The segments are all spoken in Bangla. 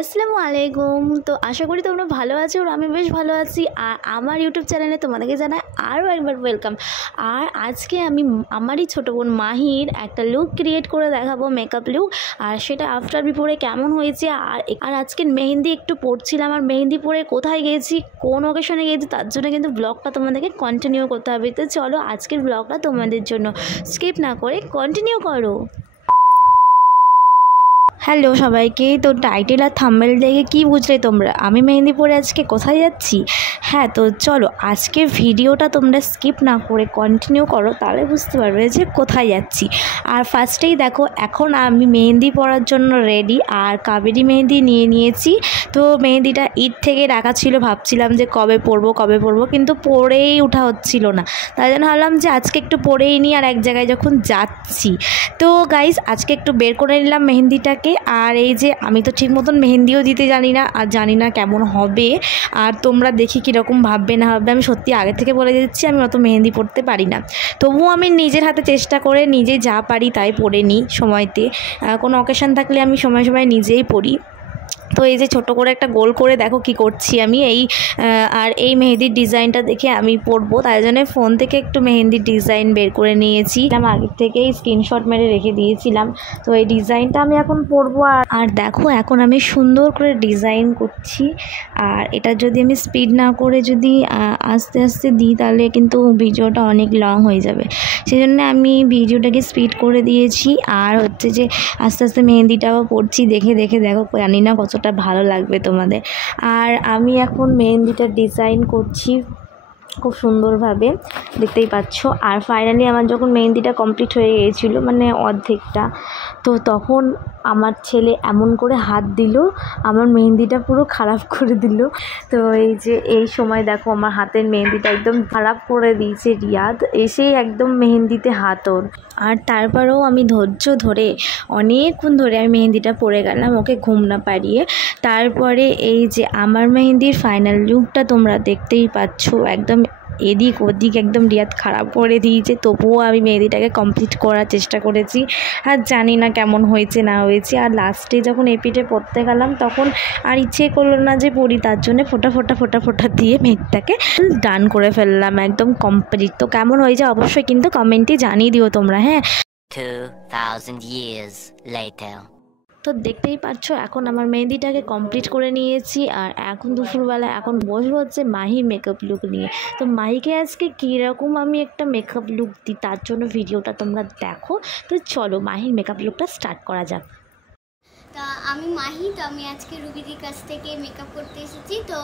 আসসালামু আলাইকুম। তো আশা করি তোমরা ভালো আছো আর আমি বেশ ভালো আছি। আর আমার ইউটিউব চ্যানেলে তোমাদেরকে জানাই আরও একবার ওয়েলকাম। আর আজকে আমি আমারই ছোটো বোন মাহির একটা লুক ক্রিয়েট করে দেখাবো, মেকআপ লুক। আর সেটা আফটার বিফোরে কেমন হয়েছে। আর আজকে মেহেন্দি একটু পড়ছিলাম, আর মেহেন্দি পরে কোথায় গিয়েছি, কোন অকেশনে গিয়েছি, তার জন্য কিন্তু ব্লগটা তোমাদেরকে কন্টিনিউ করতে হবে। তো চলো আজকের ব্লগটা তোমাদের জন্য, স্কিপ না করে কন্টিনিউ করো। হ্যালো সবাইকে। তো টাইটেল আর থাম্বনেল দেখে কি বুঝলে তোমরা, আমি মেহেন্দি পরে আজকে কোথায় যাচ্ছি? হ্যাঁ, তো চলো আজকের ভিডিওটা তোমরা স্কিপ না করে কন্টিনিউ করো, তাহলে বুঝতে পারবে যে কোথায় যাচ্ছি। আর ফার্স্টেই দেখো, এখন আমি মেহেন্দি পরার জন্য রেডি। আর কাবেরি মেহেন্দি নিয়ে নিয়েছি। তো মেহেন্দিটা ঈদ থেকে রাখা ছিল, ভাবছিলাম যে কবে পরবো, কিন্তু পরেই ওঠা হচ্ছিল না। তাই জন্য ভাবলাম যে আজকে একটু পরেই নিই। আর এক জায়গায় যখন যাচ্ছি, তো গাইজ আজকে একটু বের করে নিলাম মেহেন্দিটাকে। আর এই যে আমি তো ঠিক মতন মেহেন্দিও দিতে জানি না, আর জানি না কেমন হবে। আর তোমরা দেখি কীরকম ভাববে না ভাববে। আমি সত্যি আগে থেকে বলে দিচ্ছি, আমি অত মেহেন্দি পড়তে পারি না। তবুও আমি নিজের হাতে চেষ্টা করে নিজে যা পারি তাই পরে নিই সময়তে। কোনো অকেশান থাকলে আমি সময় সময় নিজেই পড়ি। তো এই যে ছোট করে একটা গোল করে দেখো কি করছি আমি আর এই মেহেন্দির ডিজাইনটা দেখে আমি পরবো, তাই জন্য ফোন থেকে একটু মেহেন্দির ডিজাইন বের করে নিয়েছি। আমি আগের থেকেই স্ক্রিনশট মেরে রেখে দিয়েছিলাম। তো এই ডিজাইনটা আমি এখন পরবো। আর দেখো এখন আমি সুন্দর করে ডিজাইন করছি। আর এটা যদি আমি স্পিড না করে যদি আস্তে আস্তে দিই, তাহলে কিন্তু ভিডিওটা অনেক লং হয়ে যাবে। সেই জন্য আমি ভিডিওটাকে স্পিড করে দিয়েছি। আর হচ্ছে যে আস্তে আস্তে মেহেন্দিটাও পরছি, দেখে দেখো, জানি না কতটা ভালো লাগবে তোমাদের। আর আমি এখন মেহেন্দিটা ডিজাইন করছি খুব সুন্দরভাবে, দেখতেই পাচ্ছ। আর ফাইনালি আমার যখন মেহেন্দিটা কমপ্লিট হয়ে গিয়েছিলো, মানে অর্ধেকটা, তো তখন আমার ছেলে এমন করে হাত দিল, আমার মেহেন্দিটা পুরো খারাপ করে দিল। তো এই যে এই সময় দেখো আমার হাতের মেহেন্দিটা একদম খারাপ করে দিয়েছে রিয়াদ, এসেই একদম মেহেন্দিতে হাত ওর। আর তারপরেও আমি ধৈর্য ধরে অনেকক্ষণ ধরে আমি মেহেন্দিটা পরে গেলাম ওকে ঘুম না পাড়িয়ে। তারপরে এই যে আমার মেহেন্দির ফাইনাল লুকটা তোমরা দেখতেই পাচ্ছ, একদম এদিক ওদিক একদম রিয়াদ খারাপ করে দিয়েছে। তবুও আমি মেহেন্দিটাকে কমপ্লিট করার চেষ্টা করেছি। আর জানি না কেমন হয়েছে না হয়েছে। আর লাস্টে যখন এপিঠে পড়তে গেলাম, তখন আর ইচ্ছে করলো না যে পড়ি, তার জন্য ফোটা দিয়ে মেহেন্দিটাকে ডান করে ফেললাম, একদম কমপ্লিট। তো কেমন হয়েছে অবশ্যই কিন্তু কমেন্টে জানিয়ে দিও তোমরা। হ্যাঁ, 2000 years later. তো দেখতেই পাচ্ছ এখন আমার মেহেন্দিটাকে কমপ্লিট করে নিয়েছি। আর এখন দুপুরবেলা এখন বসবো হচ্ছে মাহির মেকআপ লুক নিয়ে। তো মাহিকে আজকে কীরকম আমি একটা মেকআপ লুক দিই, তার জন্য ভিডিওটা তোমরা দেখো। তো চলো মাহির মেকআপ লুকটা স্টার্ট করা যাক। তা আমি মাহি, তো আমি আজকে রুবিদির কাছ থেকে মেকআপ করতে এসেছি। তো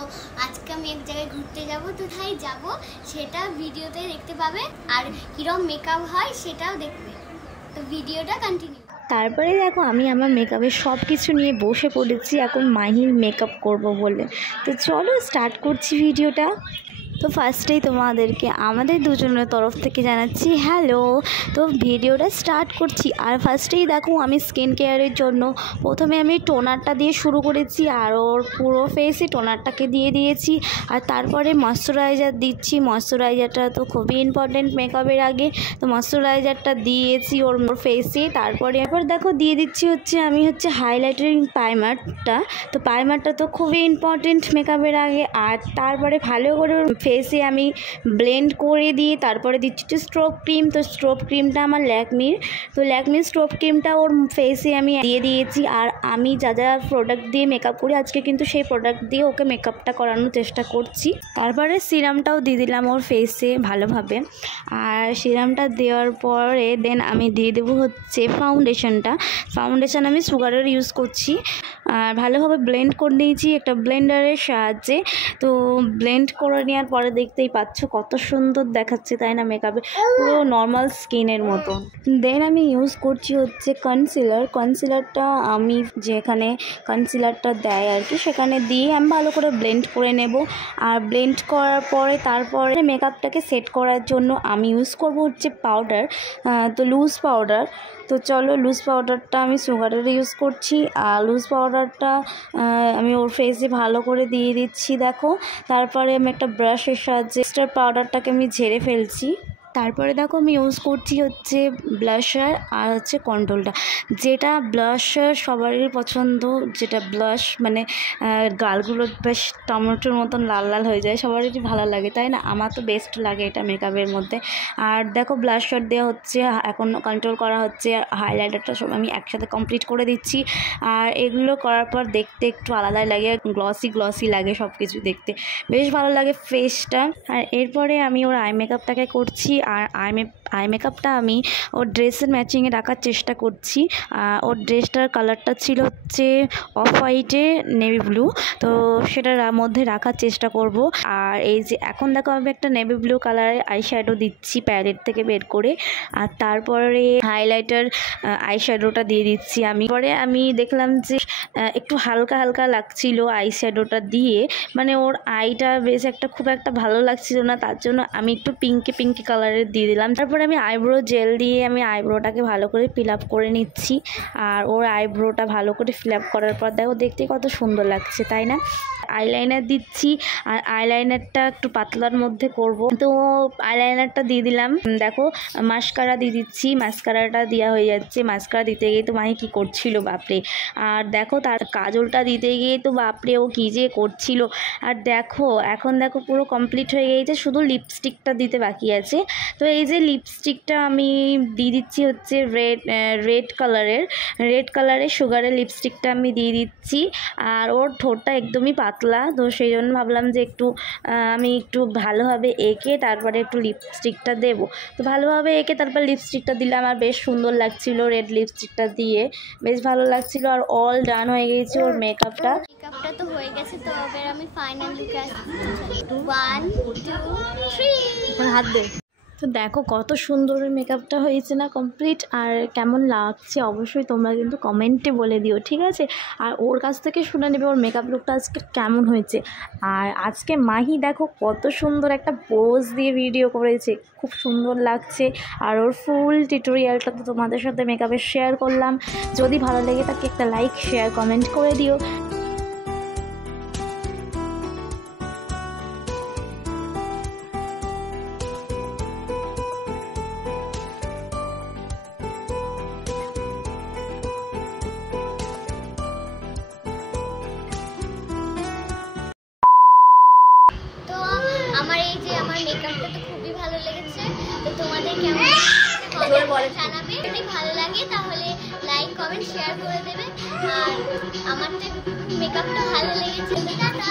আজকে আমি এক জায়গায় ঘুরতে যাব, তো তাই যাব, সেটা ভিডিওতে দেখতে পাবে। আর কীরকম মেকআপ হয় সেটাও দেখবে, তো ভিডিওটা কন্টিনিউ। তারপরে দেখো আমি আমার মেকআপের সব কিছু নিয়ে বসে পড়েছি এখন মাহির মেকআপ করব বলে। তো চলো স্টার্ট করছি ভিডিওটা। তো ফার্স্টেই তোমাদেরকে আমাদের দুজনের তরফ থেকে জানাচ্ছি হ্যালো। তো ভিডিওটা স্টার্ট করছি। আর ফার্স্টেই দেখো আমি স্কিন কেয়ারের জন্য প্রথমে আমি টোনারটা দিয়ে শুরু করেছি, আর ওর পুরো ফেসে টোনারটাকে দিয়ে দিয়েছি। আর তারপরে ময়শ্চারাইজার দিচ্ছি। ময়শ্চারাইজারটা তো খুবই ইম্পর্টেন্ট মেকআপের আগে। তো ময়শ্চারাইজারটা দিয়েছি ওর ফেসে। তারপরে দেখো দিয়ে দিচ্ছি আমি হাইলাইটারিং প্রাইমারটা। তো প্রাইমারটা তো খুবই ইম্পর্টেন্ট মেকআপের আগে। আর তারপরে ভালো করে ফেসে আমি ব্লেন্ড করে দিয়ে তারপরে দিচ্ছি স্ট্রোব ক্রিম। তো স্ট্রোব ক্রিমটা আমার ল্যাকমির। তো ল্যাকমির স্ট্রোব ক্রিমটা ওর ফেসে আমি দিয়ে দিয়েছি। আর আমি যা যা প্রোডাক্ট দিয়ে মেকআপ করি আজকে কিন্তু সেই প্রোডাক্ট দিয়ে ওকে মেকআপটা করানোর চেষ্টা করছি। তারপরে সিরামটাও দিয়ে দিলাম ওর ফেসে ভালোভাবে। আর সিরামটা দেওয়ার পরে দেন আমি দিয়ে দেবো ফাউন্ডেশন আমি সুগারের ইউজ করছি। আর ভালোভাবে ব্লেন্ড করে নিয়েছি একটা ব্লেন্ডারের সাহায্যে। তো ব্লেন্ড করে নেওয়ার পরে দেখতেই পাচ্ছ কত সুন্দর দেখাচ্ছে, তাই না? মেকআপে পুরো নর্মাল স্কিনের মতো। দেন আমি ইউজ করছি কনসিলারটা আমি যেখানে কনসিলারটা দেয় আর কি, সেখানে দিয়ে আমি ভালো করে ব্লেন্ড করে নেব। আর ব্লেন্ড করার পরে তারপরে মেকআপটাকে সেট করার জন্য আমি ইউজ করব পাউডার, তো লুজ পাউডার। তো চলো লুজ পাউডারটা আমি সুগারের ইউজ করছি। আর লুজ পাউডারটা আমি ওর ফেসে ভালো করে দিয়ে দিচ্ছি দেখো। তারপরে আমি একটা ব্রাশের সাহায্যে এক্সট্রা পাউডারটাকে আমি ঝেড়ে ফেলছি। তারপরে দেখো আমি ইউজ করছি হচ্ছে ব্লাশার আর হচ্ছে কন্ট্রোলটা, যেটা ব্লাশার সবারই পছন্দ, যেটা ব্লাশ মানে গালগুলো বেশ টমেটোর মতন লাল লাল হয়ে যায়, সবারই ভালো লাগে তাই না? আমার তো বেস্ট লাগে এটা মেকআপের মধ্যে। আর দেখো ব্লাশার দেওয়া হচ্ছে, এখন কন্ট্রোল করা হচ্ছে, হাইলাইটারটা সব আমি একসাথে কমপ্লিট করে দিচ্ছি। আর এগুলো করার পর দেখতে একটু আলাদাই লাগে, গ্লসি গ্লসি লাগে সব কিছু দেখতে, বেশ ভালো লাগে ফেসটা। আর এরপরে আমি ওর আই মেকআপটাকে করছি। আর আই মেকআপটা আমি ওর ড্রেসের ম্যাচিংয়ে রাখার চেষ্টা করছি। ওর ড্রেসটার কালারটা ছিল হচ্ছে অফ হোয়াইটে নেভি ব্লু, তো সেটার মধ্যে রাখার চেষ্টা করব। আর এই যে এখন দেখো আমি একটা নেভি ব্লু কালারের আই শ্যাডো দিচ্ছি প্যালেট থেকে বের করে, আর তারপরে হাইলাইটার আই শ্যাডোটা দিয়ে দিচ্ছি। আমি দেখলাম যে একটু হালকা হালকা লাগছিল আই শ্যাডোটা দিয়ে, মানে ওর আইটা বেশ খুব একটা ভালো লাগছিল না, তার জন্য আমি একটু পিঙ্কি কালারের দিয়ে দিলাম। তারপরে আমি আইব্রো জেল দিয়ে আমি আইব্রোটাকে ভালো করে ফিল আপ করে নিচ্ছি। আর ওর আইব্রোটা ভালো করে ফিল আপ করার পর দেখো দেখতে কত সুন্দর লাগছে তাই না? আইলাইনার দিচ্ছি, আর আইলাইনারটা একটু পাতলার মধ্যে করব, তো আইলাইনারটা দিয়ে দিলাম। দেখো মাস্কারা দিয়ে দিচ্ছি, মাস্কারাটা দেওয়া হয়ে যাচ্ছে। মাস্কারা দিতে গিয়ে তো মাহি কী করছিল বাপরে, আর দেখো তার কাজলটা দিতে গিয়ে তো বাপরে ও কী যে করছিল। আর দেখো এখন দেখো পুরো কমপ্লিট হয়ে গিয়েছে, শুধু লিপস্টিকটা দিতে বাকি আছে। তো এই যে লিপস্টিকটা আমি দিয়ে দিচ্ছি হচ্ছে রেড কালারের সুগারের লিপস্টিকটা আমি দিয়ে দিচ্ছি। আর ওর ঠোঁটটা একদমই পাতলা, তো সেই জন্য ভাবলাম যে আমি একটু ভালোভাবে এঁকে তারপরে একটু লিপস্টিকটা দেবো। তো ভালোভাবে এঁকে তারপর লিপস্টিকটা দিলাম, আর বেশ সুন্দর লাগছিলো রেড লিপস্টিকটা দিয়ে, বেশ ভালো লাগছিলো। আর অল ডান হয়ে গিয়েছে ওর মেকআপটা তো হয়ে গেছে। তো এবার আমি ফাইনাল লুকে আসছি। 1 2 3 হাত দে। তো দেখো কত সুন্দর মেকআপটা হয়েছে না কমপ্লিট, আর কেমন লাগছে অবশ্যই তোমরা কিন্তু কমেন্টে বলে দিও, ঠিক আছে? আর ওর কাছ থেকে শুনে নেবে ওর মেকআপ লুকটা আজকে কেমন হয়েছে। আর আজকে মাহি দেখো কত সুন্দর একটা পোজ দিয়ে ভিডিও করেছে, খুব সুন্দর লাগছে। আর ওর ফুল টিউটোরিয়ালটা তো তোমাদের সাথে মেকআপের শেয়ার করলাম। যদি ভালো লেগে থাকে একটা লাইক শেয়ার কমেন্ট করে দিও। আমার মেকআপটা তো খুবই ভালো লেগেছে। তো তোমাদের কেমন জানাবে, যদি ভালো লাগে তাহলে লাইক কমেন্ট শেয়ার করে দেবে। আর আমার তো মেকআপটা ভালো লেগেছে। টাটা।